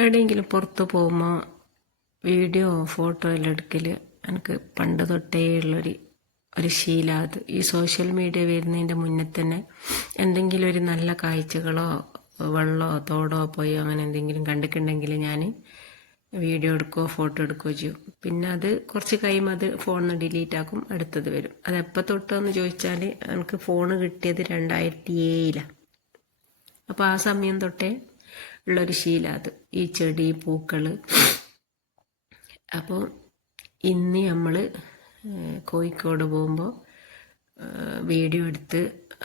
എവിടെയെങ്കിലും പുറത്ത് പോകുമ്പോൾ വീഡിയോ ഫോട്ടോ എല്ലാം എടുക്കൽ എനിക്ക് പണ്ട് തൊട്ടേ ഒരു ശീലം. അത് ഈ സോഷ്യൽ മീഡിയ വരുന്നതിൻ്റെ മുന്നേ തന്നെ എന്തെങ്കിലും ഒരു നല്ല കാഴ്ചകളോ വെള്ളമോ തോടോ പോയോ അങ്ങനെ എന്തെങ്കിലും കണ്ടിട്ടുണ്ടെങ്കിൽ ഞാൻ വീഡിയോ എടുക്കുകയോ ഫോട്ടോ എടുക്കുകയോ ചെയ്യും. പിന്നെ അത് കുറച്ച് കഴിയുമ്പോൾ അത് ഫോണിൽ നിന്ന് ഡിലീറ്റ് ആക്കും, അടുത്തത് വരും. അത് എപ്പോൾ തൊട്ടെന്ന് ചോദിച്ചാൽ എനിക്ക് ഫോണ് കിട്ടിയത് 2007. അപ്പോൾ ആ സമയം തൊട്ടേ ഉള്ളൊരു ശീലം അത്, ഈ ചെടി പൂക്കൾ. അപ്പോൾ ഇന്ന് നമ്മൾ കോഴിക്കോട് പോകുമ്പോൾ വീഡിയോ എടുത്ത്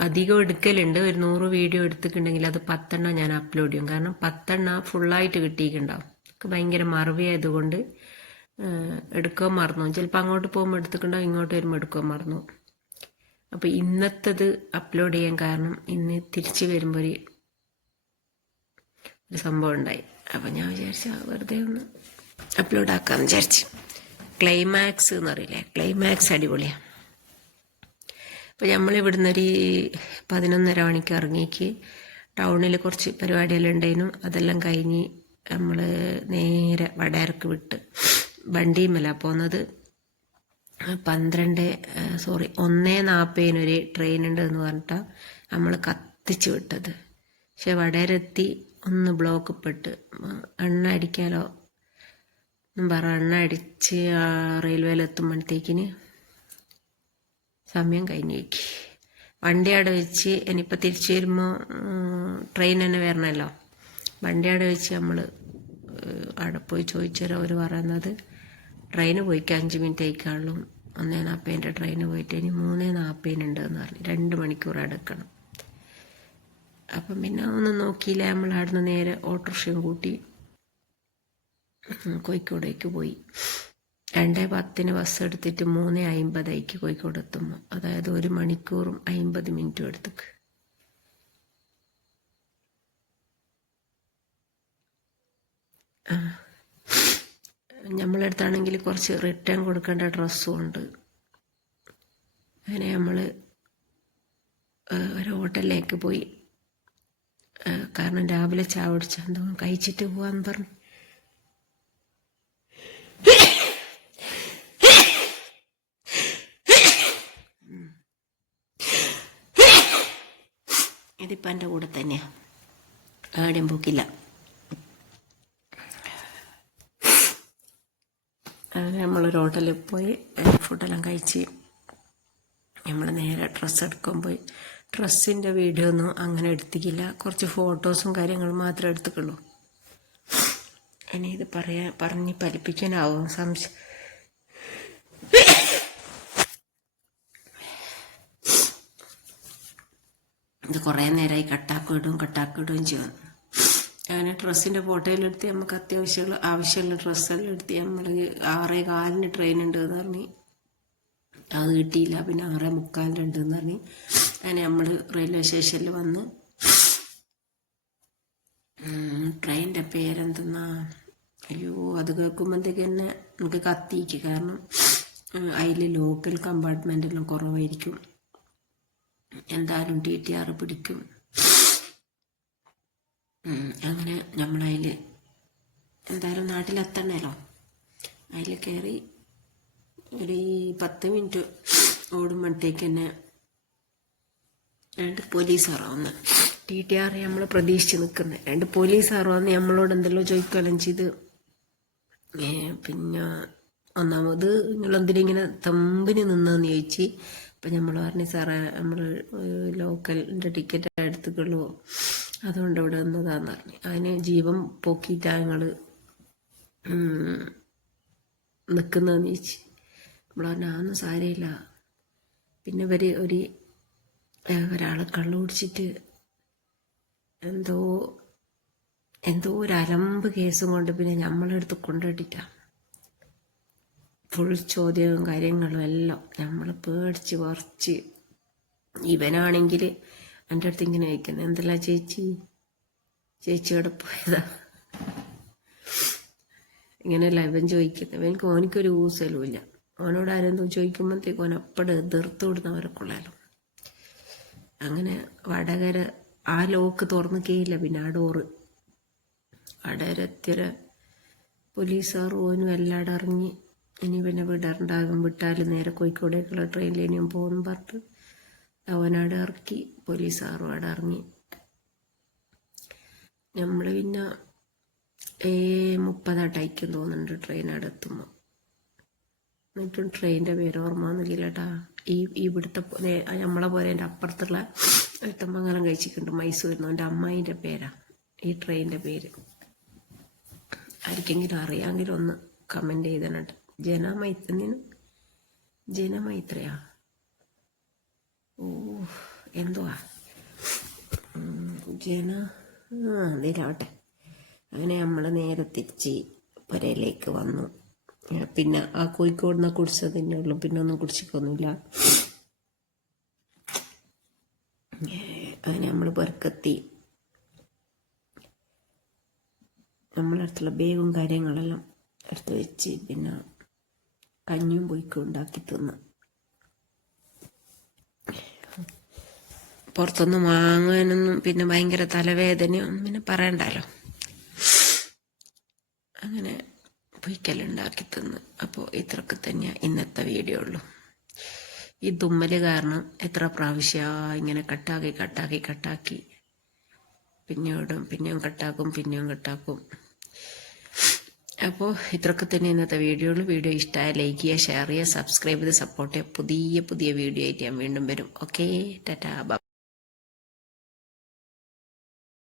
അധികം എടുക്കലുണ്ട്. ഒരു 100 വീഡിയോ എടുത്തിട്ടുണ്ടെങ്കിൽ അത് 10 ഞാൻ അപ്ലോഡ് ചെയ്യും. കാരണം 10 ഫുള്ളായിട്ട് കിട്ടിയിട്ടുണ്ടാവും. ഭയങ്കര മറവിയായതുകൊണ്ട് എടുക്കാൻ മറന്നു. ചിലപ്പോൾ അങ്ങോട്ട് പോകുമ്പോൾ എടുത്തിട്ടുണ്ടാവും, ഇങ്ങോട്ട് വരുമ്പോൾ എടുക്കാൻ മറന്നു. അപ്പോൾ ഇന്നത്തത് അപ്ലോഡ് ചെയ്യാൻ കാരണം ഇന്ന് തിരിച്ച് വരുമ്പോൾ ഒരു സംഭവം ഉണ്ടായി. അപ്പം ഞാൻ വിചാരിച്ച വെറുതെ ഒന്ന് അപ്ലോഡ് ആക്കാമെന്ന് വിചാരിച്ചു. ക്ലൈമാക്സ് എന്നറിയില്ലേ, ക്ലൈമാക്സ് അടിപൊളിയാണ്. അപ്പോൾ നമ്മളിവിടുന്ന് ഒരു 11:30 മണിക്ക് ഇറങ്ങിക്ക് ടൗണിൽ കുറച്ച് പരിപാടിയെല്ലാം ഉണ്ടായിരുന്നു. അതെല്ലാം കഴിഞ്ഞ് നമ്മൾ നേരെ വടകരക്ക് വിട്ട് വണ്ടിയുമല്ല പോകുന്നത്. 1:40 ഒരു ട്രെയിൻ ഉണ്ട് എന്ന് പറഞ്ഞിട്ടാണ് നമ്മൾ കത്തിച്ച് വിട്ടത്. പക്ഷെ വടകരെത്തി ഒന്ന് ബ്ലോക്ക് പെട്ട് എണ്ണ അടിക്കാലോ എന്നും എണ്ണ അടിച്ച് റെയിൽവേയിലെത്തുമ്പോഴത്തേക്കിന് സമയം കഴിഞ്ഞു വയ്ക്കി. വണ്ടി അവിടെ വെച്ച് ഇനിയിപ്പോൾ തിരിച്ചു വരുമ്പോൾ ട്രെയിൻ തന്നെ വരണമല്ലോ. വണ്ടി അവിടെ വെച്ച് നമ്മൾ അവിടെ പോയി ചോദിച്ചാൽ അവർ പറയുന്നത് ട്രെയിന് പോയിക്ക് 5 മിനിറ്റ് ആയിക്കാളും 1:40 ട്രെയിന് പോയിട്ട് ഇനി 3:40 ഉണ്ടെന്ന് പറഞ്ഞു. 2 മണിക്കൂർ എടുക്കണം. അപ്പം പിന്നെ ഒന്നും നോക്കിയില്ല, നമ്മൾ അവിടുന്ന് നേരെ ഓട്ടോറിക്ഷയും കൂട്ടി കോഴിക്കോടേക്ക് പോയി. 2:10 ബസ് എടുത്തിട്ട് 3:50 കോഴിക്കോട് എത്തുമ്പോൾ, അതായത് 1 മണിക്കൂറും 50 മിനിറ്റും എടുത്തേക്ക്. നമ്മളടുത്താണെങ്കിൽ കുറച്ച് റിട്ടേൺ കൊടുക്കേണ്ട ഡ്രസ്സും ഉണ്ട്. അങ്ങനെ നമ്മൾ ഒരു ഹോട്ടലിലേക്ക് പോയി. കാരണം രാവിലെ ചായ കുടിച്ച എന്തോ കഴിച്ചിട്ട് പോവാന്ന് പറഞ്ഞു. ഇതിപ്പോൾ എൻ്റെ കൂടെ തന്നെയാണ്, എവിടെയും പോക്കില്ല. അങ്ങനെ നമ്മളൊരു ഹോട്ടലിൽ പോയി ഫുഡെല്ലാം കഴിച്ച് നമ്മൾ നേരെ ഡ്രസ്സ് എടുക്കാൻ പോയി. ഡ്രസ്സിൻ്റെ വീഡിയോ ഒന്നും അങ്ങനെ എടുത്തിക്കില്ല, കുറച്ച് ഫോട്ടോസും കാര്യങ്ങളും മാത്രമേ എടുത്തിട്ടുള്ളൂ. ഇനി ഇത് പറഞ്ഞ് ഫലിപ്പിക്കാനാവും സംശയം. ഇത് കുറേ നേരമായി കട്ടാക്കിടുകയും ചെയ്യും. അങ്ങനെ ഡ്രസ്സിൻ്റെ ഫോട്ടോയിലെടുത്ത് നമുക്ക് ആവശ്യമുള്ള ഡ്രസ്സെല്ലാം എടുത്ത് നമ്മൾ 6:15 ട്രെയിൻ ഉണ്ട് എന്ന് പറഞ്ഞ് അത് കിട്ടിയില്ല. പിന്നെ 6:45 ഉണ്ടെന്ന് പറഞ്ഞ് അങ്ങനെ നമ്മൾ റെയിൽവേ സ്റ്റേഷനിൽ വന്ന് ട്രെയിനിൻ്റെ പേരെന്തെന്നാ, അയ്യോ അത് കേൾക്കുമ്പോഴത്തേക്ക് തന്നെ നമുക്ക് കത്തിക്ക്. കാരണം അതിൽ ലോക്കൽ കമ്പാർട്ട്മെൻറ്റെല്ലാം കുറവായിരിക്കും. എന്തായാലും TTR പിടിക്കും. അങ്ങനെ നമ്മളതിൽ എന്തായാലും നാട്ടിലെത്തണമല്ലോ. അതിൽ കയറി ഒരു 10 മിനിറ്റ് ഓടുമ്പോഴത്തേക്ക് തന്നെ 2 പോലീസുകാർ വന്ന്, TTR നമ്മൾ പ്രതീക്ഷിച്ച് നിൽക്കുന്നത് 2 പോലീസുകാർ വന്ന് നമ്മളോട് എന്തെല്ലോ ചോദിക്കുകയെല്ലാം ചെയ്ത്. പിന്നെ ഒന്നാമത് നിങ്ങളെന്തിനിങ്ങനെ തമ്പിന് നിന്നെന്ന് ചോദിച്ച്. അപ്പം നമ്മൾ പറഞ്ഞു സാറേ നമ്മൾ ലോക്കലിൻ്റെ ടിക്കറ്റ് എടുത്തുള്ളൂ, അതുകൊണ്ട് ഇവിടെ നിന്നതാന്ന് പറഞ്ഞു. അതിന് ജീവൻ പോക്കിയിട്ടാണ് ഞങ്ങൾ നിൽക്കുന്നതെന്ന് ചോദിച്ചു. നമ്മൾ പറഞ്ഞു അതൊന്നും സാരമില്ല. പിന്നെ ഒരാൾ കള്ളു കുടിച്ചിട്ട് എന്തോ ഒരു അലമ്പ് കേസും കൊണ്ട് പിന്നെ നമ്മളെടുത്ത് കൊണ്ടുപോയിട്ടാണ് ഫുൾ ചോദ്യവും കാര്യങ്ങളും എല്ലാം. നമ്മൾ പേടിച്ച് പറിച്ച്. ഇവനാണെങ്കിൽ എൻ്റെ അടുത്ത് ഇങ്ങനെ വയ്ക്കുന്നത്, എന്തല്ല ചേച്ചി അവിടെ പോയതാ, ഇങ്ങനെയല്ല ഇവൻ ചോദിക്കുന്നത്. ഓനിക്കൊരു ഊസലും ഇല്ല. ഓനോട് ആരെന്തോ ചോദിക്കുമ്പോഴത്തേക്ക് ഓൻ അപ്പടെ എതിർത്ത് വിടുന്നവരെ കൊള്ളാലോ. അങ്ങനെ വടകര ആ ലോക്ക് തുറന്നിക്കേയില്ല. പിന്നെ ആ ഡോറ് അവിടെ ഒരൊറ്റ പോലീസുകാർ ഓനും എല്ലാടെ ഇറങ്ങി ഇനി പിന്നെ വിടാറുണ്ടാകും, വിട്ടാൽ നേരെ കോഴിക്കോടേക്കുള്ള ട്രെയിനിൽ ഇനിയും പോകുന്നു പറഞ്ഞിട്ട് അവനവിടെ ഇറക്കി, പോലീസുകാരും അവിടെ ഇറങ്ങി. നമ്മൾ പിന്നെ 30 തോന്നുന്നുണ്ട് ട്രെയിൻ അവിടെ എത്തുമ്പോൾ. എന്നിട്ടും ട്രെയിനിൻ്റെ പേര് ഓർമ്മ വന്നില്ലട്ടാ. ഇവിടുത്തെ നമ്മളെ പോലെ എൻ്റെ അപ്പുറത്തുള്ള എഴുത്തമംഗലം കഴിച്ചിട്ടുണ്ട് മൈസൂരിൽ നിന്ന്. എൻ്റെ അമ്മായിൻ്റെ പേരാണ് ഈ ട്രെയിനിൻ്റെ പേര്. ആർക്കെങ്കിലും അറിയാമെങ്കിലും ഒന്ന് കമൻറ്റ് ചെയ്തിട്ടുണ്ട്. ജനമൈത്രയാ എന്തുവാ അതിലാവട്ടെ. അങ്ങനെ നമ്മൾ നേരെ തിരിച്ച് പുരയിലേക്ക് വന്നു. പിന്നെ ആ കോഴിക്കോട് നിന്ന് കുടിച്ചതിൻ്റെ ഉള്ളു, പിന്നെ ഒന്നും കുടിച്ചിട്ടൊന്നുമില്ല. അങ്ങനെ നമ്മൾ പുറക്കെത്തി. നമ്മളടുത്തുള്ള ബാഗും കാര്യങ്ങളെല്ലാം എടുത്ത് വെച്ച് പിന്നെ കഞ്ഞിയും പൊയ്ക്കും ഉണ്ടാക്കി തിന്ന്. പുറത്തൊന്നും വാങ്ങാനൊന്നും പിന്നെ ഭയങ്കര തലവേദനയൊന്നും പിന്നെ പറയണ്ടല്ലോ. അങ്ങനെ പൊയ്ക്കലുണ്ടാക്കി തിന്ന്. അപ്പോൾ ഇത്രയൊക്കെ തന്നെയാണ് ഇന്നത്തെ വീഡിയോ ഉള്ളൂ. ഈ തുമ്മൽ കാരണം എത്ര പ്രാവശ്യമാണ് ഇങ്ങനെ കട്ടാക്കി പിന്നെയും കട്ടാക്കും. അപ്പോൾ ഇത്രയൊക്കെ തന്നെ ഇന്നത്തെ വീഡിയോ ഉള്ളൂ. വീഡിയോ ഇഷ്ടമായ ലൈക്ക് ചെയ്യുക, ഷെയർ ചെയ്യുക, സബ്സ്ക്രൈബ് ചെയ്ത് സപ്പോർട്ട് ചെയ്യുക. പുതിയ വീഡിയോ ആയിട്ട് ഞാൻ വീണ്ടും വരും. ഓക്കെ, ടാറ്റാ.